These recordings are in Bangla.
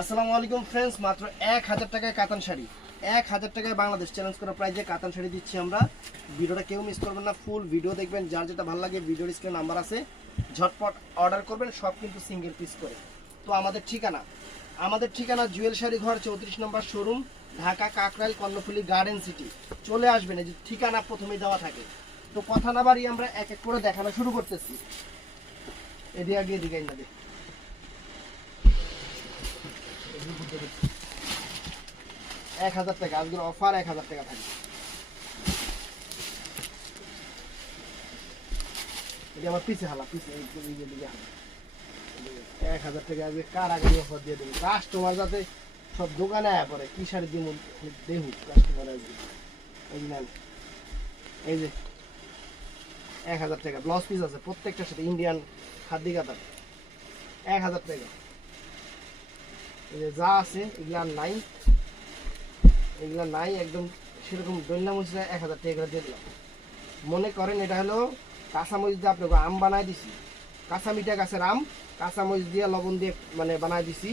আসসালামু আলাইকুম ফ্রেন্ডস, মাত্র 1000 টাকায় কাতান শাড়ি, 1000 টাকায় বাংলাদেশ চ্যালেঞ্জ করা প্রাইজে কাতান শাড়ি দিচ্ছি আমরা। ভিডিওটা কেউ মিস করবেন না, ফুল ভিডিও দেখবেন। যার যেটা ভালো লাগে ভিডিওর স্ক্রিনে নাম্বার আছে, ঝটপট অর্ডার করবেন, সব কিন্তু সিঙ্গেল পিস করে। তো আমাদের ঠিকানা জুয়েল শাড়ি ঘর 34 নম্বর showroom, Dhaka Kakrail Karnaphuli garden city. চলে আসবেন, এই যে ঠিকানা প্রথমেই দেওয়া থাকে। তো কথা না বাড়িয়ে আমরা এক এক করে দেখানো শুরু করতেছি। এদিকে আগে এদিকে না দেখ 1000 টাকা আজকের অফার, 1000 টাকা থাকবে। এটা আমার পিছে হালা, পিছে দিকে হালা। 1000 টাকা আজকে কার আগে অফার দিয়ে দেবো, কাস্টমার যাতে সব দোকানে আয়া পড়ে কি শাড়ি দিব দেহু কাস্টমার আজকে। এই যে 1000 টাকা ব্লাউজ পিস আছে প্রত্যেকটার সাথে, ইন্ডিয়ান খাদ্য কাতার 1000 টাকা। এই যে যা আছে এগুলা নাই একদম সেরকম দৈন্যা মরিচা 1000 টাকা করে দিয়ে দিলাম। মনে করেন এটা হলো কাঁচামরিচ দিয়ে আপনাকে আম বানাই দিছি, কাঁচা মিঠা গাছের আম কাঁচামরিচ দিয়ে লবণ দিয়ে মানে বানাই দিছি,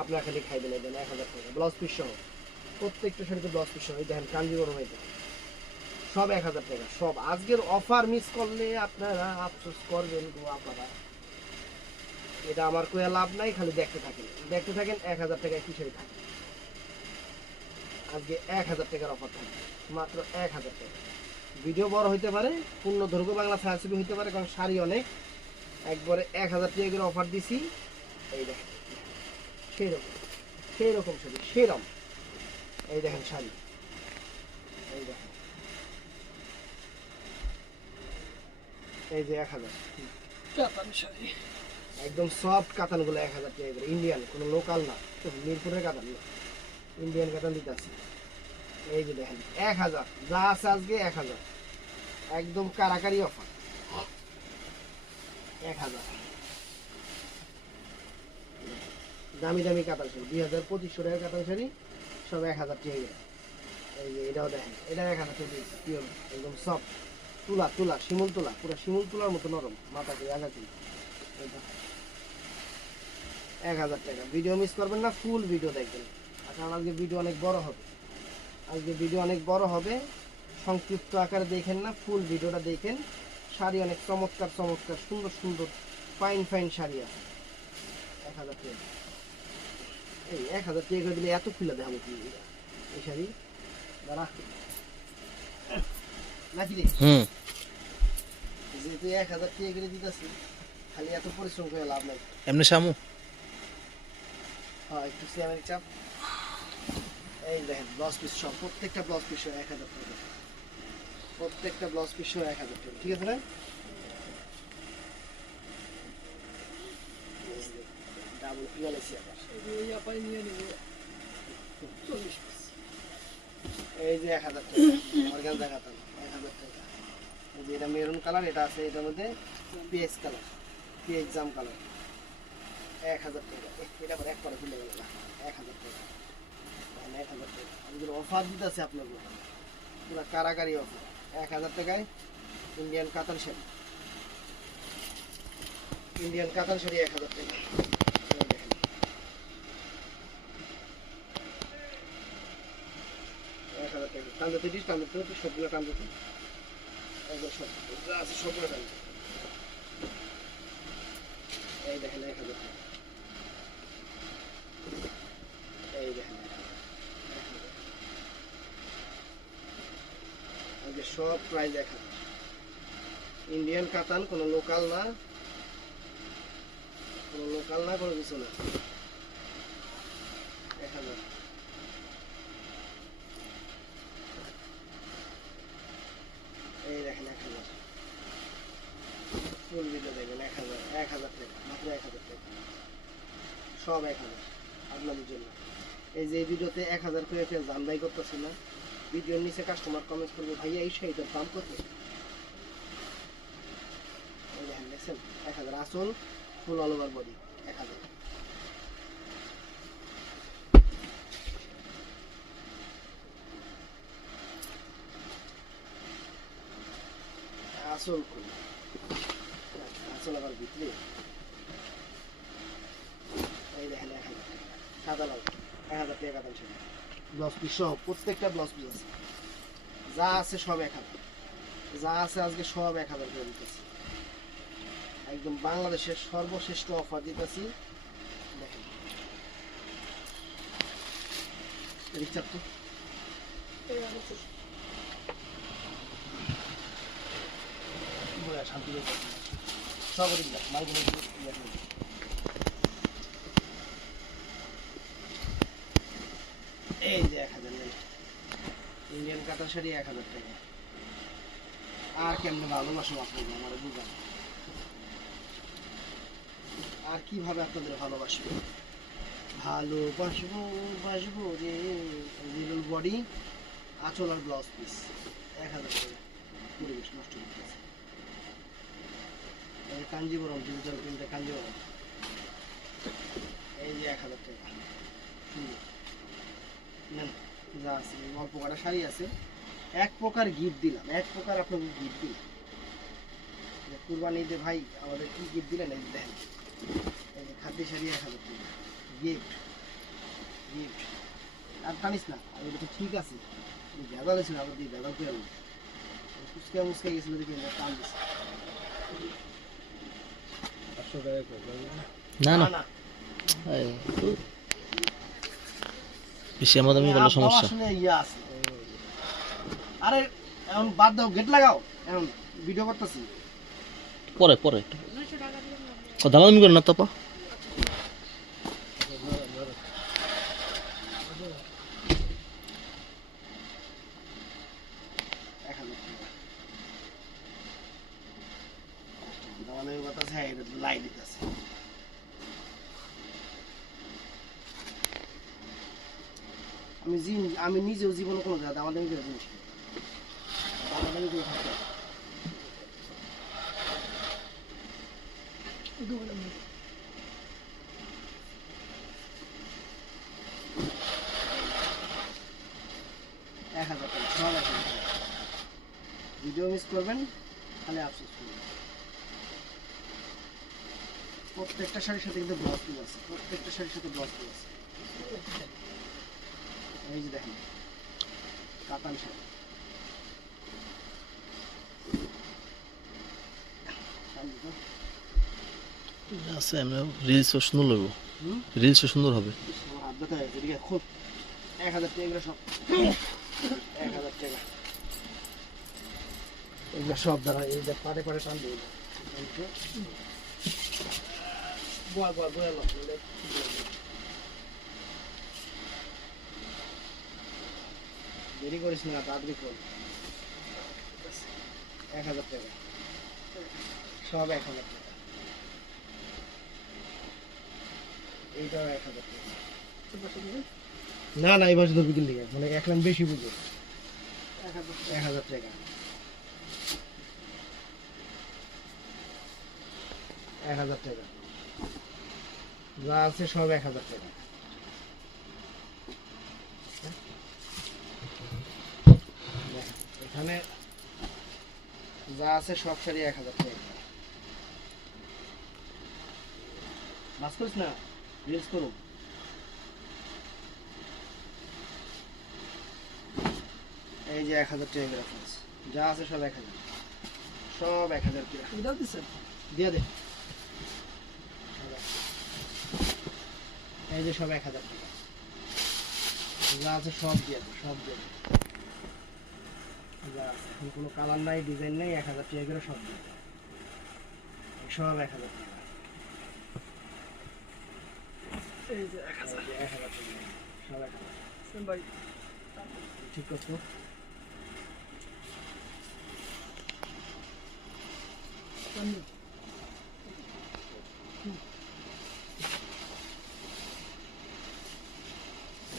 আপনার খালি খাইবেন। এই দেন 1000 টাকা ব্লাউজ পিস সহ, প্রত্যেকটা শাড়িতে ব্লাউজ পিস সহ। এই দেখেন কাঞ্জিবরম, এই সব 1000 টাকা সব। আজকের অফার মিস করলে আপনারা আফসোস করবেন গো আপনারা। এটা আমার কোয়া লাভ নাই, খালি দেখতে থাকেন 1000 টাকায় কি শাড়ি থাকে। আজকে 1000 টাকার অফার থাকবে, মাত্র 1000 টাকা। ভিডিও বড় হইতে পারে, পূর্ণ দৈর্ঘ্য বাংলা ছায়াছবি হইতে পারে, কারণ শাড়ি অনেক। একবারে 1000 টাকা করে অফার দিছি। এই দেখেন সেই রকম শাড়ি, সেরম। এই দেখেন শাড়ি, এই দেখেন, এই যে 1000 কাতান শাড়ি, একদম সফট কাতানগুলো 1000 টাকা করে, ইন্ডিয়ান, কোনো লোকাল না, মিরপুরের কাতান না, ইন্ডিয়ান কাতান দিতে আছে। এই যে দেখেন 1000 যা আছে আজকে 1000, একদম কারাকারি অফার 1000। দামি দামি কাতান শাড়ি 2500 টাকা কাতান শাড়ি, সব 1000 টাকা। এই যে এটাও দেখেন, এটা 1000 টাকা পিওর, একদম সফট তুলা শিমুল তুলা, পুরো শিমুল তুলার মতো নরম, মাথাকে আগাতে 1000 টাকা। ভিডিও মিস করবেন না, ফুল ভিডিও দেখবেন। কারণ আজকে ভিডিও অনেক বড় হবে, সংক্ষিপ্ত আকারে দেখেন না, ফুল ভিডিওটা দেখেন। শাড়ি অনেক চমৎকার সুন্দর ফাইন শাড়ি আছে। 1000 টাকা, এই 1000 টাকা করে দিলে এত খুলে দেখাবো কি এই শাড়ি দাঁড়া নাকি রে। যেহেতু 1000 টাকা করে দিতেছি, খালি এত পরিশ্রম করে লাভ নাই। এমনি শামু হ্যাঁ, একটু সিয়ামের চাপ। এই দেখেন ব্লাউজ পিস সব, প্রত্যেকটা ব্লাউজ পিস 1000 টাকা, প্রত্যেকটা ব্লাউজ পিস 1000 টাকা, ঠিক আছে না? ডাবল পিয়াল আছে আবার, এই আপাই নিয়ে নিব 40 পিস। এই যে 1000 টাকা অর্গান দেখাতাম, 1000 টাকা। এই যে এটা মেরুন কালার, এটা আছে এটার মধ্যে পিএস কালার, পিএস জাম কালার, 1000 টাকা। এটা আবার এক করে খুলে গেল না, 1000 টাকা, 1000 টাকা। আমাদের অফার দিতেছে আপনার পুরো কারাকারি অফার, 1000 টাকায় ইন্ডিয়ান কাতান শাড়ি, 1000 টাকা। এই দেখেন 1000 টাকা। টানতে দিস, সবগুলো টানতে একবার সব আছে, সবগুলো টানতে। এই দেখেন 1000 টাকা, এই দেখেন আজকে সব প্রাইস 1000। ইন্ডিয়ান কাতান, কোনো লোকাল না, কোনো কিছু না, 1000। এই দেখেন 1000, ফুল ভিডিও দেখবেন। 1000 টাকা, মাত্র 1000 টাকা, সব 1000 আপনাদের জন্য। এই যে এই ভিডিওতে 1000 করে জানবাই করতেছে না, ভিডিওর নিচে কাস্টমার কমেন্ট করবে, ভাইয়া এই শাড়িটার দাম কত? এই দেখেন দেখছেন 1000, আসল ফুল অল ওভার বডি 1000। আসল ফুল, আসল আবার ভিতরে। এই দেখেন 1000 টাকা, সাদা লাল 1000 টাকা কাতান শাড়ি ব্লাউজ পিস সহ প্রত্যেকটা ব্লাউজ পিস আছে যা আছে সব 1000 যা আছে আজকে সব 1000 করে দিতেছি একদম বাংলাদেশের সর্বশ্রেষ্ঠ অফার দিতেছি দেখেন রিচার তো শান্তি সব মালগুলো এই যে 1000 নেই ইন্ডিয়ান কাতান শাড়ি 1000 টাকা আর কেমনে ভালোবাসো আপনাদের আমার বুঝান আর কিভাবে আপনাদের ভালোবাসবো বাসবো রে লিটল বডি আঁচল আর ব্লাউজ পিস 1000 টাকা পরিবেশ নষ্ট করতেছে কাঞ্জিবরম ডিজিটাল প্রিন্টে কাঞ্জিবরম এই যে 1000 টাকা নেন যা আছে অল্প কটা শাড়ি আছে এক প্রকার গিফট দিলাম এক প্রকার আপনাকে গিফট দিলাম কুরবানি ঈদে ভাই আমাদের কি গিফট দিলেন এই দেন এই যে খাদ্য শাড়ি 1000 টাকা গিফট গিফট আর জানিস না আমি তো ঠিক আছে ভেজাল ছিল আবার দিয়ে ভেজাল করে ফুচকা মুচকা গেছিল দেখি টান দিচ্ছে না না বেশি আমাদের কোনো সমস্যা আসলে ইয়া আছে আরে এখন বাদ দাও গেট লাগাও এখন ভিডিও করতেছি পরে পরে দামাদামি করেন না তো আপা আমি নিজেও জীবনে কোনো দামাদামি করে জিনিস দামাদামি করে থাকি 1000 টাকা সব 1000 টাকা ভিডিও মিস করবেন তাহলে আফসোস করবেন প্রত্যেকটা শাড়ির সাথে কিন্তু ব্লাউজ পিস আছে প্রত্যেকটা শাড়ির সাথে ব্লাউজ পিস আছে এই যে দেখেন কাতান শাড়ি আছে আমরা রিলসও সুন্দর লাগবে রিলসও সুন্দর হবে হাত ব্যথা হয়েছে এদিকে খুব 1000 টাকা এগুলো সব 1000 টাকা এগুলো সব দ্বারা এই যে পাড়ে পাড়ে টান দিয়ে দেরি করিস না তাড়াতাড়ি কর 1000 টাকা সব 1000 টাকা এইটাও 1000 টাকা না না এই বছর তো বিকেল দিকে মানে 1 লাখ বেশি বুঝো 1000 টাকা 1000 টাকা যা আছে সব 1000 টাকা এখানে যা আছে সব শাড়ি 1000 টাকা বাস করিস না রিলস করো এই যে 1000 টাকা রেফারেন্স যা আছে সব 1000 সব 1000 টাকা দাও দিছেন দিয়া দে এই যে সব 1000 টাকা যা আছে সব দিয়া দে সব দিয়া দে যা আছে কোনো কালার নাই ডিজাইন নাই 1000 টাকা করে সব দিয়া দে সব 1000 টাকা এই যে 1000 টাকা সব 1000 ভাই ঠিক আছে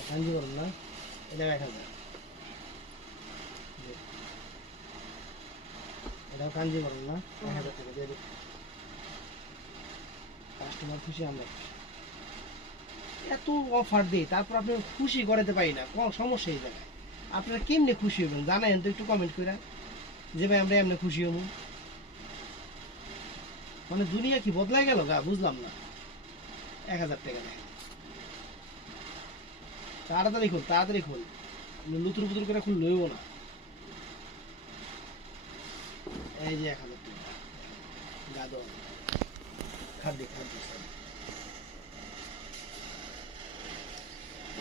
কাঞ্জি করুন না এটা 1000 এটা কাঞ্জি করুন না 1000 টাকা দিয়ে দিই কাস্টমার খুশি আমরা এত অফার দিই তারপর আপনি খুশি করাতে পারি না কোন সমস্যা এই জায়গায় আপনারা কেমনে খুশি হবেন জানেন তো একটু কমেন্ট করে যে ভাই আমরা এমনি খুশি হব মানে দুনিয়া কি বদলাই গেল গা বুঝলাম না 1000 টাকা দেয় তাড়াতাড়ি খুল, তাড়াতাড়ি খুল, লুতুর পুতুর করে খুল লইব না। এই যে 1000 টাকা গাদো খাদ্য খাদ্য।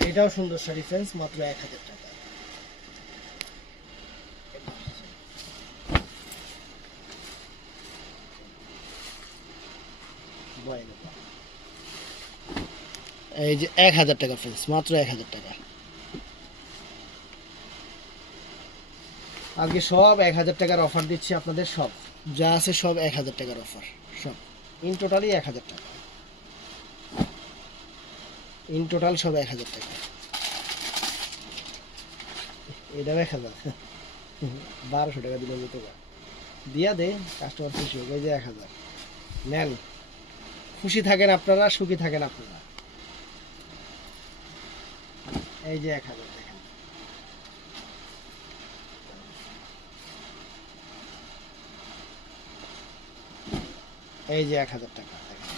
এটাও সুন্দর শাড়ি ফ্রেন্ডস, মাত্র 1000 টাকা। এই যে 1000 টাকা ফ্রেন্ডস, মাত্র 1000 টাকা। আজকে সব 1000 টাকার অফার দিচ্ছি আপনাদের, সব যা আছে সব 1000 টাকার অফার, সব ইন টোটালি 1000 টাকা, ইন টোটাল সব 1000 টাকা। এটাও 1000, 1200 টাকা দিলে যেতে পারে, দিয়া দে কাস্টমার খুশি হোক। এই যে 1000 নেন, খুশি থাকেন আপনারা, সুখী থাকেন আপনারা। এই যে 1000 দেখেন, এই যে 1000 টাকা দেখেন,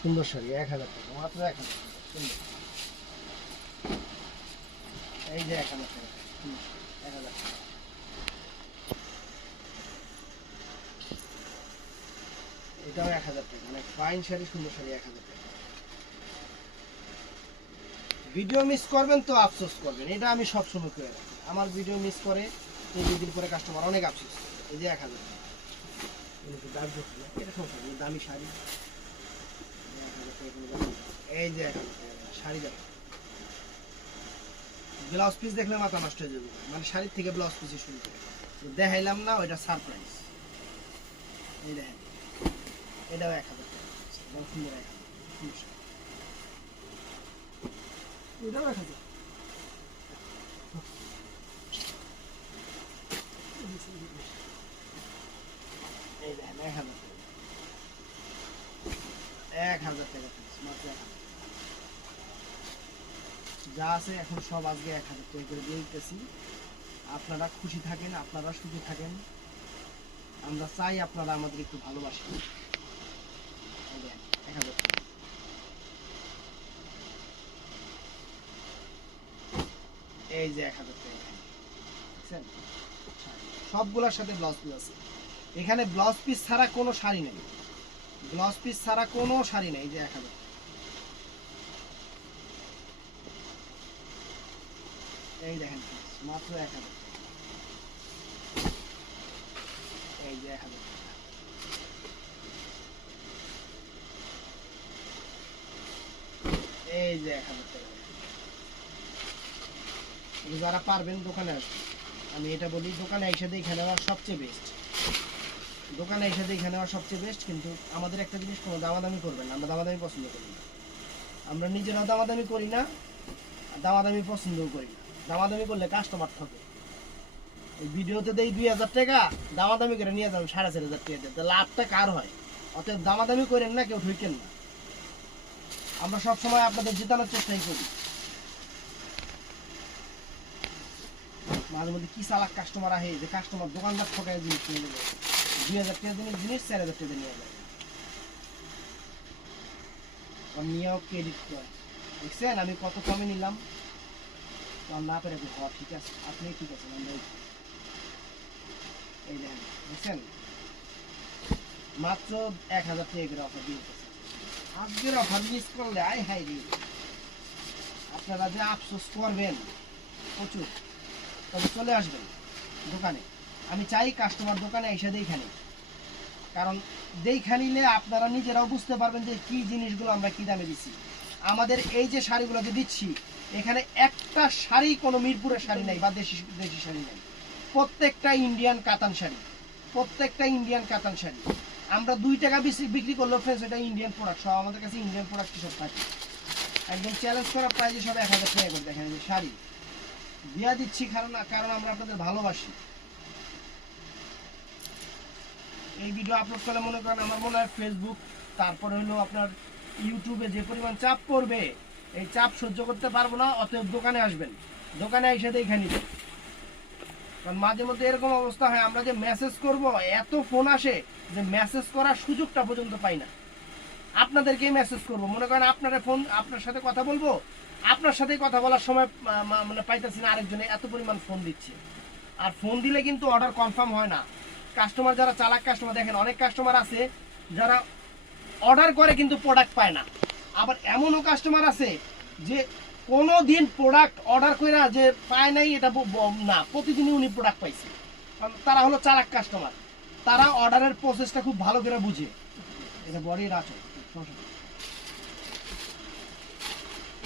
সুন্দর শাড়ি 1000 টাকা, মাত্র 1000 টাকা, সুন্দর। এই যে 1000 টাকা, 1000 টাকা। এটাও 1000 টাকা, মানে ফাইন শাড়ি, সুন্দর শাড়ি 1000 টাকা। ভিডিও মিস করবেন তো আফসোস করবেন, এটা আমি সবসময় করে রাখি। আমার ভিডিও মিস করে এই 2 দিন পরে কাস্টমার অনেক আফসোস করে। এই যে 1000 টাকা, এটা সমস্যা নেই, দামি শাড়ি। এই যে 1000 টাকা শাড়ি দেখো, ব্লাউজ পিস দেখলে মাথা নষ্ট হয়ে যাবে, মানে শাড়ির থেকে ব্লাউজ পিসে শুরু করে দেখাইলাম না, ওইটা সারপ্রাইজ। এই দেখেন, এটাও 1000 টাকা, সুন্দর 1000, এটাও 1000। এই দেখেন 1000 টাকা, 1000 টাকা মাত্র 1000। যা আছে এখন সব আজকে 1000 টাকা করে দিয়ে দিতেছি। আপনারা খুশি থাকেন, আপনারা সুখী থাকেন, আমরা চাই আপনারা আমাদের একটু ভালোবাসেন। 1000 টাকা। এই যে 1000 টাকা দেখছেন, সবগুলোর সাথে ব্লাউজ পিস আছে। এখানে ব্লাউজ পিস ছাড়া কোনো শাড়ি নেই, ব্লাউজ পিস ছাড়া কোনো শাড়ি নেই। এই যে 1000 টাকা, এই দেখেন মাত্র 1000 টাকা। এই যে 1000 টাকা, এই যে 1000 টাকা। যারা পারবেন দোকানে আসবেন, আমি এটা বলি, দোকানে এসে দেখে নেওয়া সবচেয়ে বেস্ট, দোকানে এসে দেখে নেওয়া সবচেয়ে বেস্ট। কিন্তু আমাদের একটা জিনিস, কোনো দামাদামি করবেন না, আমরা দামাদামি পছন্দ করি না, আমরা নিজেরাও দামাদামি করি না, দামাদামি পছন্দও করি না। দামাদামি করলে কাস্টমার ঠকে। এই ভিডিওতে দেই 2000 টাকা, দামাদামি করে নিয়ে যাবেন 4500 টাকা, তো লাভটা কার হয়? অতএব দামাদামি করেন না, কেউ ঠকেন না। আমরা সবসময় আপনাদের জেতানোর চেষ্টাই করি। মাঝে মধ্যে কি চালাক কাস্টমার আহে, যে কাস্টমার দোকানদার ঠকায় জিনিস নিয়ে নেবে, 2000 টাকা দিনের জিনিস 4000 টাকা নিয়ে যাবে, নিয়েও ক্রেডিট করে। দেখছেন আমি কত কমে নিলাম, না পেরে হওয়া ঠিক আছে, আপনি ঠিক আছেন, আমরা এই দেখেন, দেখছেন মাত্র 1000 টাকা করে অফার দিয়েছে। আজকের অফার মিস করলে আয় হাই রে, আপনারা যে আফসোস করবেন প্রচুর। তবে চলে আসবেন দোকানে, আমি চাই কাস্টমার দোকানে এসে দেখে, কারণ দেখে নিলে আপনারা নিজেরাও বুঝতে পারবেন যে কি জিনিসগুলো আমরা কি দামে দিচ্ছি। আমাদের এই যে শাড়িগুলো যে দিচ্ছি, এখানে একটা শাড়ি কোনো মিরপুরের শাড়ি নাই বা দেশি দেশি শাড়ি নাই, প্রত্যেকটা ইন্ডিয়ান কাতান শাড়ি, প্রত্যেকটা ইন্ডিয়ান কাতান শাড়ি। আমরা 2 টাকা বেশি বিক্রি করলেও ফ্রেন্ডস এটা ইন্ডিয়ান প্রোডাক্ট, সব আমাদের কাছে ইন্ডিয়ান প্রোডাক্ট সব থাকে। একদম চ্যালেঞ্জ করা প্রাইজে সব 1000 টাকা করে দেখেন যে শাড়ি দিয়া দিচ্ছি, কারণ আমরা আপনাদের ভালোবাসি। এই ভিডিও আপলোড করলে মনে করেন আমার মনে হয় ফেসবুক, তারপরে হলো আপনার ইউটিউবে যে পরিমাণ চাপ পড়বে, এই চাপ সহ্য করতে পারবো না। অতএব দোকানে আসবেন, দোকানে এসে দেখে নিবেন। কারণ মাঝে মধ্যে এরকম অবস্থা হয়, আমরা যে মেসেজ করব, এত ফোন আসে যে মেসেজ করার সুযোগটা পর্যন্ত পাই না। আপনাদেরকেই মেসেজ করব। মনে করেন আপনার সাথে কথা বলবো, আপনার সাথে কথা বলার সময় মানে পাইতেছি না, আরেকজনে এত পরিমাণ ফোন দিচ্ছে। আর ফোন দিলে কিন্তু অর্ডার কনফার্ম হয় না। কাস্টমার যারা চালাক কাস্টমার, দেখেন অনেক কাস্টমার আছে যারা অর্ডার করে কিন্তু প্রোডাক্ট পায় না। আবার এমনও কাস্টমার আছে যে কোনো দিন প্রোডাক্ট অর্ডার করে যে পায় নাই এটা না, প্রতিদিনই উনি প্রোডাক্ট পাইছে। কারণ তারা হলো চালাক কাস্টমার, তারা অর্ডারের প্রসেসটা খুব ভালো করে বুঝে। এটা বডির আচরণ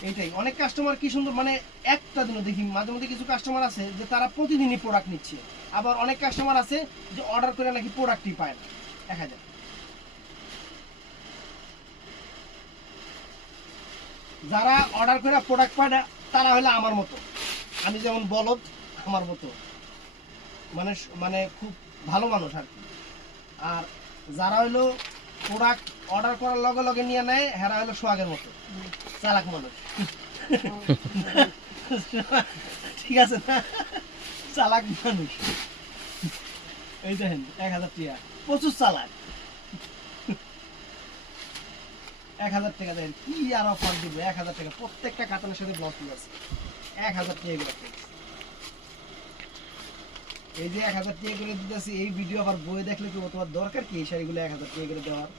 এইটাই। অনেক কাস্টমার কি সুন্দর, মানে একটা দিনও দেখি মাঝে মধ্যে কিছু কাস্টমার আছে যে তারা প্রতিদিনই প্রোডাক্ট নিচ্ছে। আবার অনেক কাস্টমার আছে যে অর্ডার করে নাকি প্রোডাক্টই পায় না। দেখা যায় যারা অর্ডার করে প্রোডাক্ট পায় না তারা হলো আমার মতো, আমি যেমন বলদ আমার মতো, মানে মানে খুব ভালো মানুষ আর কি। আর যারা হলো প্রোডাক্ট অর্ডার করার লগে লগে নিয়ে নেয় হেরা হলো সোহাগের মতো চালাক মানুষ। ঠিক আছে না, চালাক মানুষ। এই দেখেন 1000 টাকা, প্রচুর চালাক। 1000 টাকা দেন কি আর অফার দিব, 1000 টাকা প্রত্যেকটা কাতানের সাথে ব্লাউজ পিস আছে। 1000 টাকা করে এই যে 1000 টাকা করে দিতেছি। এই ভিডিও আবার বই দেখলে কি তোমার দরকার কি এই শাড়িগুলো 1000 টাকা করে দেওয়ার?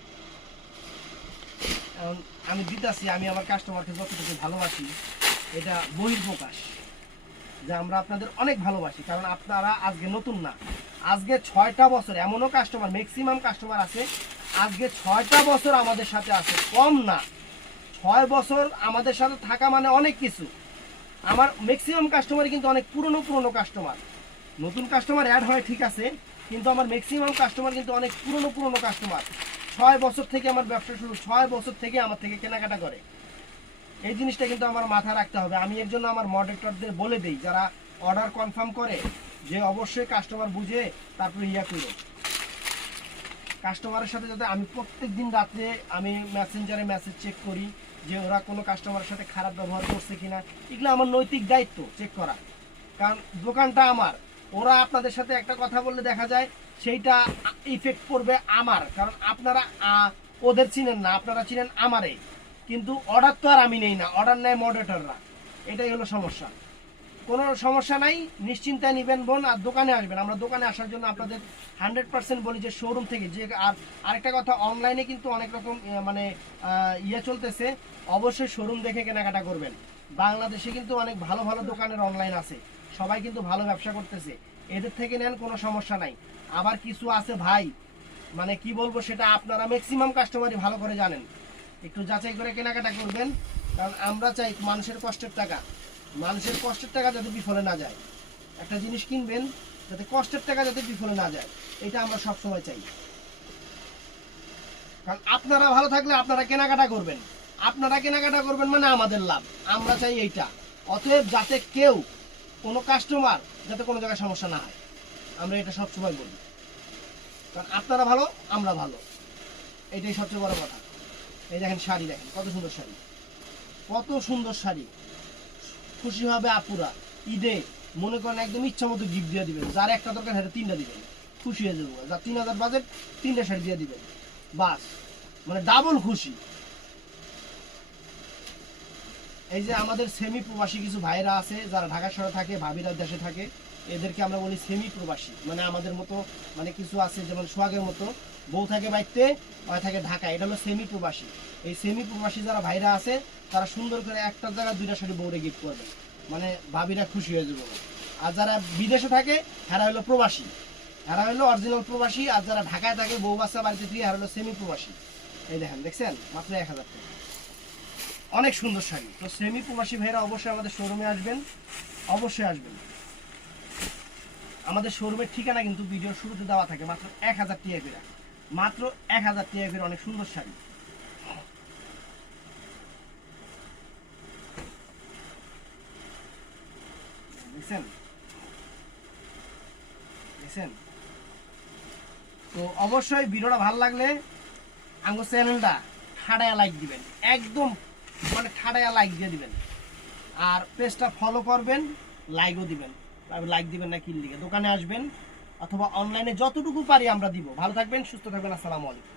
এখন আমি দিতেছি, আমি আমার কাস্টমারকে যতটুকু ভালোবাসি এটা বহির প্রকাশ, যে আমরা আপনাদের অনেক ভালোবাসি। কারণ আপনারা আজকে নতুন না, আজকে 6টা বছর এমনও কাস্টমার, ম্যাক্সিমাম কাস্টমার আছে আজকে 6টা বছর আমাদের সাথে আছে, কম না। 6 বছর আমাদের সাথে থাকা মানে অনেক কিছু। আমার ম্যাক্সিমাম কাস্টমার কিন্তু অনেক পুরনো কাস্টমার, নতুন কাস্টমার অ্যাড হয় ঠিক আছে, কিন্তু আমার ম্যাক্সিমাম কাস্টমার কিন্তু অনেক পুরনো কাস্টমার। 6 বছর থেকে আমার ব্যবসা শুরু, 6 বছর থেকে আমার থেকে কেনাকাটা করে। এই জিনিসটা কিন্তু আমার মাথায় রাখতে হবে। আমি এর জন্য আমার মডারেটরদের বলে দিই যারা অর্ডার কনফার্ম করে যে অবশ্যই কাস্টমার বুঝে তারপরে করে। কাস্টমারের সাথে যাতে আমি প্রত্যেক দিন রাত্রে আমি মেসেঞ্জারে মেসেজ চেক করি যে ওরা কোনো কাস্টমারের সাথে খারাপ ব্যবহার করছে কিনা। এগুলো আমার নৈতিক দায়িত্ব চেক করা, কারণ দোকানটা আমার। ওরা আপনাদের সাথে একটা কথা বললে দেখা যায় সেইটা ইফেক্ট করবে আমার, কারণ আপনারা ওদের চিনেন না, আপনারা চিনেন আমারে। কিন্তু অর্ডার তো আর আমি নেই না, অর্ডার নেয় মডারেটররা। এটাই হলো সমস্যা। কোনো সমস্যা নাই, নিশ্চিন্তায় নেবেন বোন। আর দোকানে আসবেন, আমরা দোকানে আসার জন্য আপনাদের 100% বলি যে শোরুম থেকে যে। আর আরেকটা কথা, অনলাইনে কিন্তু অনেক রকম মানে চলতেছে, অবশ্যই শোরুম দেখে কেনাকাটা করবেন। বাংলাদেশে কিন্তু অনেক ভালো ভালো দোকানের অনলাইন আছে, সবাই কিন্তু ভালো ব্যবসা করতেছে, এদের থেকে নেন, কোনো সমস্যা নাই। আবার কিছু আছে ভাই, মানে কি বলবো সেটা আপনারা ম্যাক্সিমাম কাস্টমারই ভালো করে জানেন, একটু যাচাই করে কেনাকাটা করবেন। কারণ আমরা চাই মানুষের কষ্টের টাকা যাতে বিফলে না যায়। একটা জিনিস কিনবেন যাতে কষ্টের টাকা যাতে বিফলে না যায়, এটা আমরা সবসময় চাই। কারণ আপনারা ভালো থাকলে আপনারা কেনাকাটা করবেন মানে আমাদের লাভ, আমরা চাই এইটা। অতএব যাতে কেউ কোনো কাস্টমার যাতে কোনো জায়গায় সমস্যা না হয়, আমরা এটা সবসময় বলি। কারণ আপনারা ভালো, আমরা ভালো, এটাই সবচেয়ে বড় কথা। এই দেখেন শাড়ি, দেখেন কত সুন্দর শাড়ি। খুশি হবে আপুরা। ঈদে মনে করেন একদম ইচ্ছা মতো গিফট দিয়ে দিবেন, যার একটা দরকার সেটা 3টা দিবেন, খুশি হয়ে যাবো। যার 3000 বাজেট 3টা শাড়ি দিয়ে দিবেন, বাস, মানে ডাবল খুশি। এই যে আমাদের সেমি প্রবাসী কিছু ভাইরা আছে যারা ঢাকা শহরে থাকে, ভাবিরা দেশে থাকে, এদেরকে আমরা বলি সেমি প্রবাসী। মানে আমাদের মতো, মানে কিছু আছে যেমন সোহাগের মতো বউ থাকে বাইতে, থাকে ঢাকায়, এটা হলো সেমি প্রবাসী। এই সেমি প্রবাসী যারা ভাইরা আছে তারা সুন্দর করে একটা জায়গায় 2টা শাড়ি বউরে গিফট করবে, মানে ভাবিরা খুশি হয়ে যাবে। আর যারা বিদেশে থাকে এরা হলো প্রবাসী, এরা হলো অরিজিনাল প্রবাসী। আর যারা ঢাকায় থাকে বউ বাচ্চা বাড়িতে দিয়ে এরা হলো সেমি প্রবাসী। এই দেখেন, দেখছেন মাত্র 1000 টাকা, অনেক সুন্দর শাড়ি। তো সেমি প্রবাসী ভাইরা অবশ্যই আমাদের শোরুমে আসবেন, অবশ্যই আসবেন। আমাদের শোরুমের ঠিকানা কিন্তু ভিডিওর শুরুতে দেওয়া থাকে, মাত্র 1000 টাকা করে, মাত্র 1000 টাকা করে অনেক সুন্দর শাড়ি। দেখছেন? তো অবশ্যই ভিডিওটা ভালো লাগলে আমার চ্যানেলটা ঠাড়ায়া লাইক দিবেন, একদম মানে ঠাড়ায়া লাইক দিয়ে দিবেন। আর পেজটা ফলো করবেন, লাইকও দিবেন। লাইক দিবেন না কি লিখে, দোকানে আসবেন অথবা অনলাইনে যতটুকু পারি আমরা দিব। ভালো থাকবেন, সুস্থ থাকবেন, আসসালামু আলাইকুম।